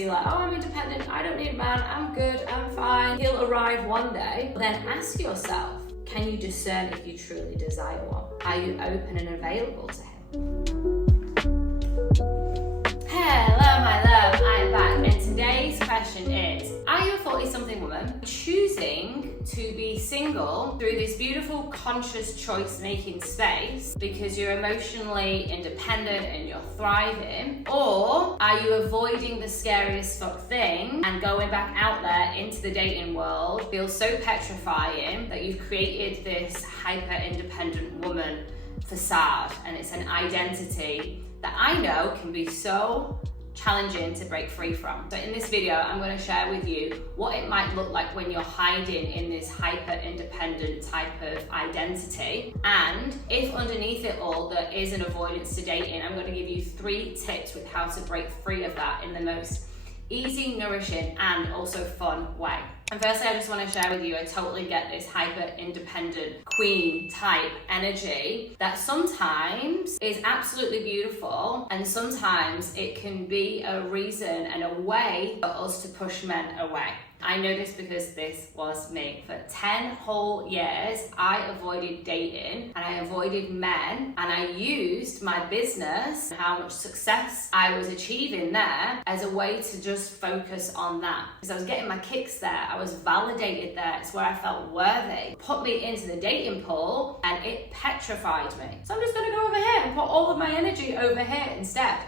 Be like, oh, I'm independent, I don't need a man, I'm good, I'm fine. He'll arrive one day. But then ask yourself, can you discern if you truly desire one? Are you open and available to him? Hello, my love, I'm back. And today's question is, are you a 40-something woman choosing to be single through this beautiful conscious choice-making space because you're emotionally independent and you're thriving? Or are you avoiding the scariest fuck thing and going back out there into the dating world feels so petrifying that you've created this hyper-independent woman facade, and it's an identity that I know can be so challenging to break free from. So in this video, I'm going to share with you what it might look like when you're hiding in this hyper-independent type of identity. And if underneath it all there is an avoidance to dating, I'm going to give you 3 tips with how to break free of that in the most easy, nourishing, and also fun way. And firstly, I just want to share with you, I totally get this hyper-independent queen type energy that sometimes is absolutely beautiful, and sometimes it can be a reason and a way for us to push men away. I know this because this was me. For 10 whole years, I avoided dating and I avoided men, and I used my business and how much success I was achieving there as a way to just focus on that. Because I was getting my kicks there, I was validated there, it's where I felt worthy. Put me into the dating pool and it petrified me. So I'm just gonna go over here and put all of my energy over here instead.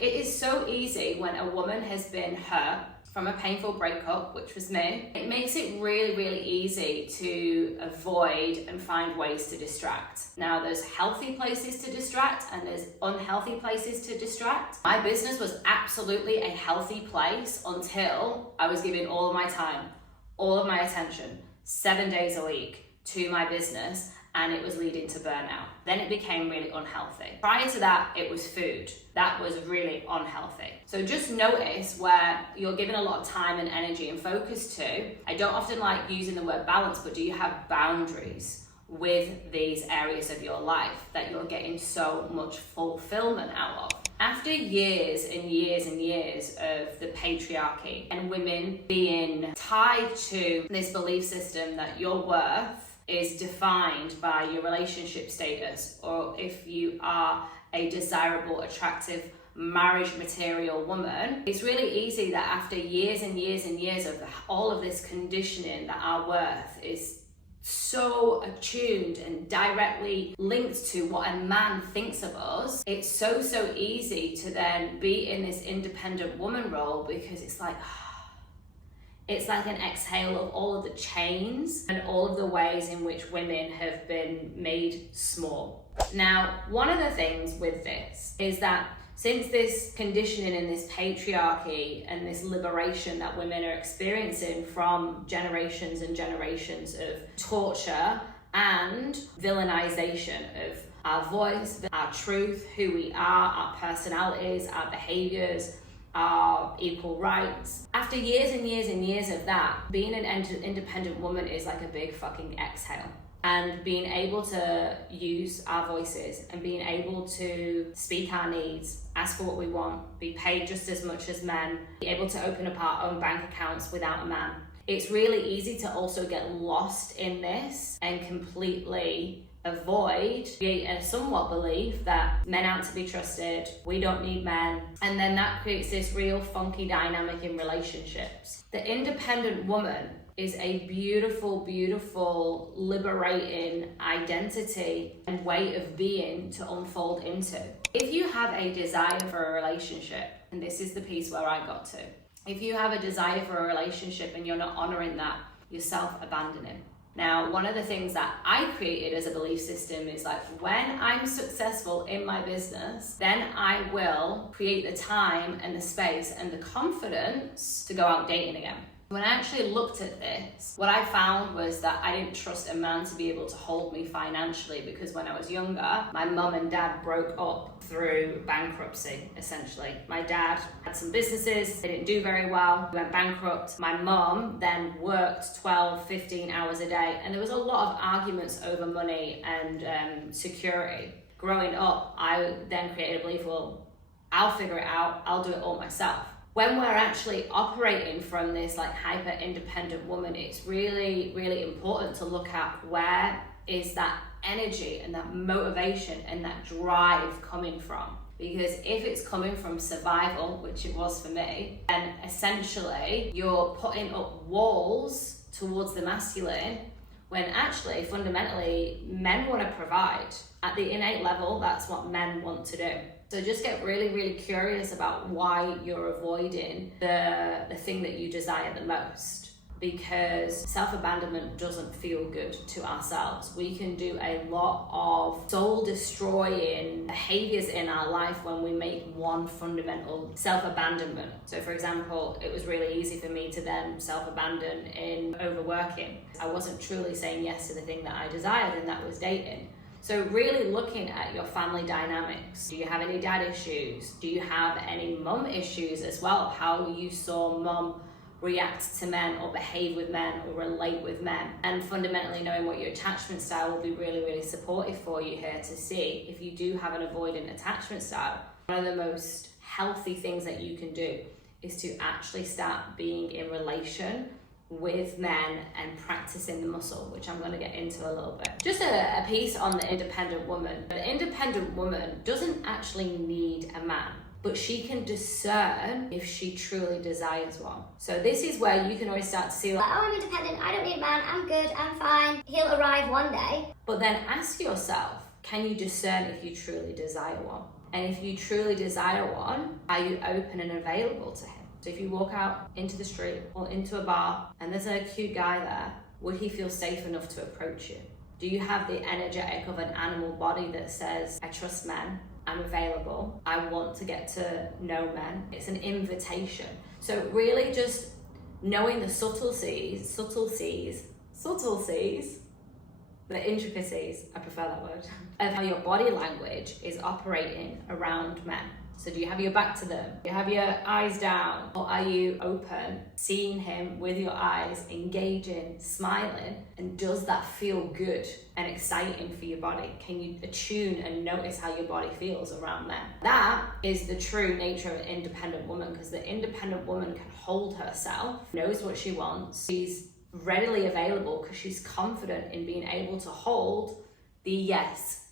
It is so easy when a woman has been hurt from a painful breakup, which was me. It makes it really, really easy to avoid and find ways to distract. Now, there's healthy places to distract and there's unhealthy places to distract. My business was absolutely a healthy place until I was giving all of my time, all of my attention, 7 days a week to my business, and it was leading to burnout. Then it became really unhealthy. Prior to that, it was food. That was really unhealthy. So just notice where you're giving a lot of time and energy and focus to. I don't often like using the word balance, but do you have boundaries with these areas of your life that you're getting so much fulfillment out of? After years and years and years of the patriarchy and women being tied to this belief system that your worth is defined by your relationship status, or if you are a desirable, attractive, marriage material woman, it's really easy that after years and years and years of all of this conditioning that our worth is so attuned and directly linked to what a man thinks of us, it's so easy to then be in this independent woman role because it's like an exhale of all of the chains and all of the ways in which women have been made small. Now, one of the things with this is that since this conditioning and this patriarchy and this liberation that women are experiencing from generations and generations of torture and villainization of our voice, our truth, who we are, our personalities, our behaviors, our equal rights. After years and years and years of that, being an independent woman is like a big fucking exhale. And being able to use our voices and being able to speak our needs, ask for what we want, be paid just as much as men, be able to open up our own bank accounts without a man. It's really easy to also get lost in this and completely avoid, create a somewhat belief that men aren't to be trusted, we don't need men, and then that creates this real funky dynamic in relationships. The independent woman is a beautiful, beautiful, liberating identity and way of being to unfold into. If you have a desire for a relationship, and this is the piece where I got to, if you have a desire for a relationship and you're not honoring that, you're self-abandoning. Now, one of the things that I created as a belief system is like, when I'm successful in my business, then I will create the time and the space and the confidence to go out dating again. When I actually looked at this, what I found was that I didn't trust a man to be able to hold me financially, because when I was younger, my mum and dad broke up through bankruptcy, essentially. My dad had some businesses, they didn't do very well, we went bankrupt. My mum then worked 12, 15 hours a day, and there was a lot of arguments over money and security. Growing up, I then created a belief, well, I'll figure it out, I'll do it all myself. when we're actually operating from this like hyper independent woman, it's really, really important to look at where is that energy and that motivation and that drive coming from. Because if it's coming from survival, which it was for me, then essentially you're putting up walls towards the masculine when actually fundamentally men want to provide. At the innate level, that's what men want to do. So just get really, really curious about why you're avoiding the thing that you desire the most. Because self-abandonment doesn't feel good to ourselves. We can do a lot of soul-destroying behaviors in our life when we make one fundamental self-abandonment. So for example, it was really easy for me to then self-abandon in overworking. I wasn't truly saying yes to the thing that I desired, and that was dating. So really looking at your family dynamics. Do you have any dad issues? Do you have any mum issues as well? How you saw mum react to men or behave with men or relate with men. And fundamentally knowing what your attachment style will be really, really supportive for you here to see if you do have an avoidant attachment style. One of the most healthy things that you can do is to actually start being in relation with men and practicing the muscle, which I'm going to get into a little bit. Just a piece on the independent woman. The independent woman doesn't actually need a man, but she can discern if she truly desires one. So this is where you can always start to see like, oh, I'm independent, I don't need a man, I'm good, I'm fine, he'll arrive one day. But then ask yourself, can you discern if you truly desire one? And if you truly desire one, are you open and available to him? So if you walk out into the street or into a bar and there's a cute guy there, would he feel safe enough to approach you? Do you have the energetic of an animal body that says, I trust men, I'm available, I want to get to know men? It's an invitation. So really just knowing the subtleties, the intricacies, I prefer that word, of how your body language is operating around men. So do you have your back to them? Do you have your eyes down? Or are you open, seeing him with your eyes, engaging, smiling? And does that feel good and exciting for your body? Can you attune and notice how your body feels around men? That is the true nature of an independent woman, because the independent woman can hold herself, knows what she wants, she's readily available because she's confident in being able to hold the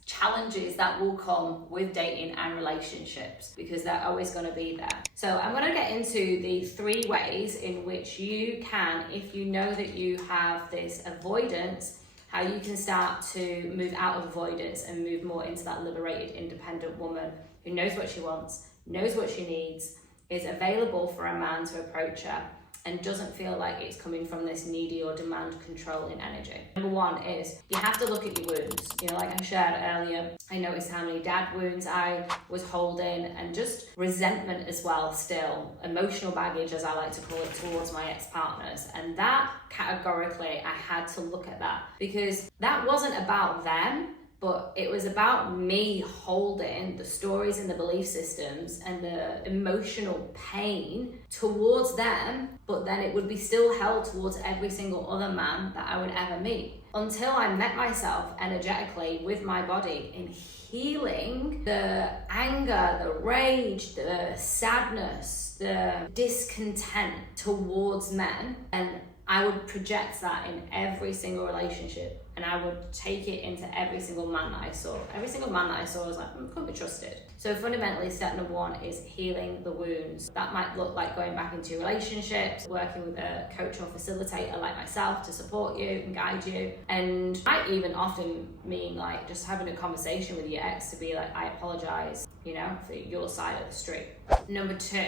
challenges that will come with dating and relationships, because they're always going to be there. So I'm going to get into the 3 ways in which you can, if you know that you have this avoidance, how you can start to move out of avoidance and move more into that liberated independent woman who knows what she wants, knows what she needs, is available for a man to approach her, and doesn't feel like it's coming from this needy or demand controlling energy. Number 1 is you have to look at your wounds. You know, like I shared earlier, I noticed how many dad wounds I was holding, and just resentment as well still, emotional baggage as I like to call it, towards my ex-partners. And that categorically, I had to look at that, because that wasn't about them, but it was about me holding the stories and the belief systems and the emotional pain towards them, but then it would be still held towards every single other man that I would ever meet. Until I met myself energetically with my body in healing the anger, the rage, the sadness, the discontent towards men, and I would project that in every single relationship, and I would take it into every single man that I saw. Every single man that I saw was like, couldn't be trusted. So fundamentally, step number 1 is healing the wounds. That might look like going back into your relationships, working with a coach or facilitator like myself to support you and guide you. And might even often mean like just having a conversation with your ex to be like, I apologize, you know, for your side of the street. Number 2.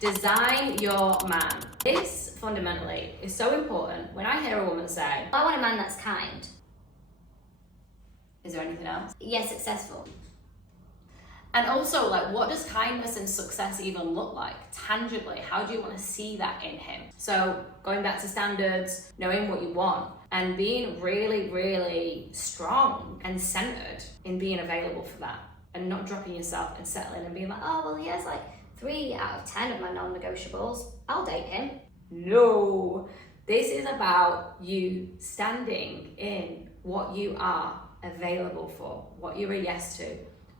Design your man. This fundamentally is so important. When I hear a woman say, I want a man that's kind. Is there anything else? Yeah, successful. And also, like, what does kindness and success even look like tangibly? How do you want to see that in him? So going back to standards, knowing what you want, and being really, really strong and centered in being available for that, and not dropping yourself and settling and being like, oh, well, he has like 3 out of 10 of my non-negotiables, I'll date him. No, this is about you standing in what you are available for, what you're a yes to,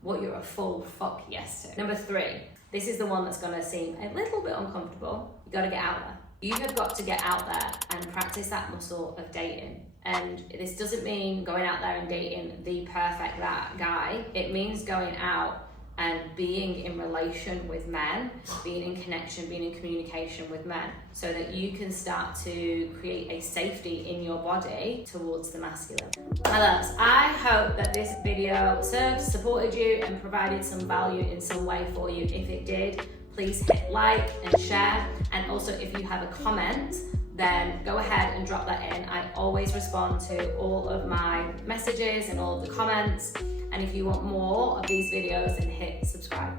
what you're a full fuck yes to. Number 3, This is the one that's gonna seem a little bit uncomfortable. You gotta get out there. You have got to get out there and practice that muscle of dating. And this doesn't mean going out there and dating the perfect guy. It means going out and being in relation with men, being in connection, being in communication with men, so that you can start to create a safety in your body towards the masculine. My loves, I hope that this video served, supported you, and provided some value in some way for you. If it did, please hit like and share. And also, if you have a comment, then go ahead and drop that in. I always respond to all of my messages and all of the comments. And if you want more of these videos, then hit subscribe.